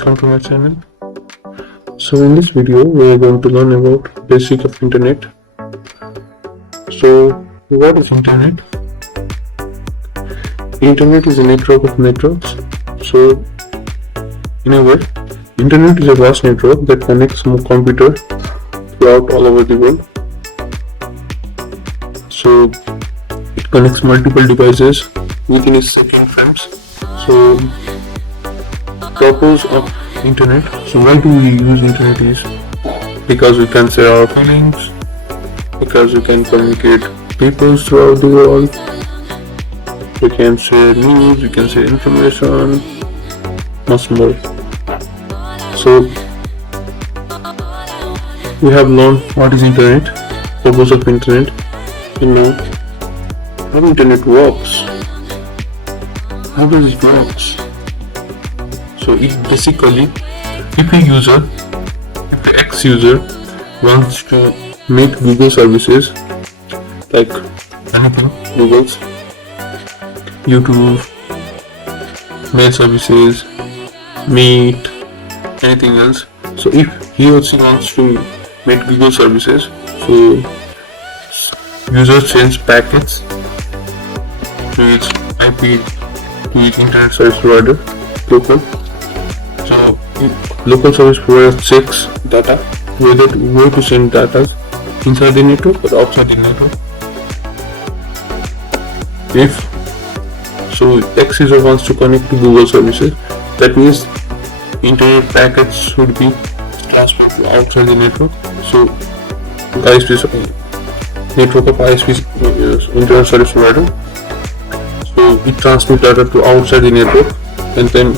welcome to my channel. So in this video we are going to learn about basic of internet. So what is internet? Internet is a network of networks. So in a way, internet is a vast network that connects computers throughout all over the world. So it connects multiple devices within a second frames. So purpose of internet. So why do we use internet is because we can share our feelings, because we can communicate people throughout the world, we can share news, we can share information, much more. So we have learned what is internet, purpose of internet, and now how internet works. How does it works? So it basically, if an ex-user wants to make Google services like anything, Google's, YouTube, mail services, Meet, anything else. So if he or she wants to make Google services, so user sends packets to its IP, to its internet service provider, local. So local service provider checks data, where to send data, inside the network or outside the network. If so X user wants to connect to Google services, that means internet packets should be transferred to outside the network. So ISP network of ISP internet service provider. So it transmits data to outside the network, and then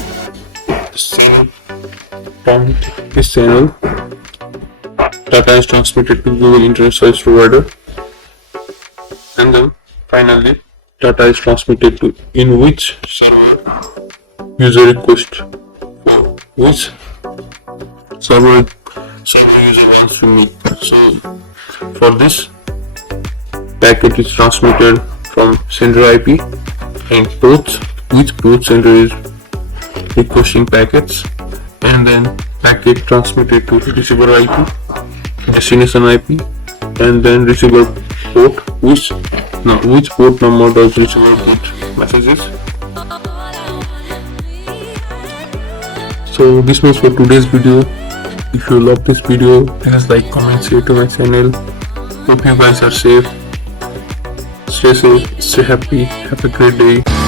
from this channel data is transmitted to Google internet service provider, and then finally data is transmitted to in which server user request, for which server user wants to meet. So for this, packet is transmitted from sender IP and which port sender is requesting packets, and then packet transmitted to receiver IP, destination IP, and then receiver port, which port number does receiver get messages. So this was for today's video. If you love this video, please like, comment, share to my channel. Hope you guys are safe. Stay safe, stay happy, have a great day.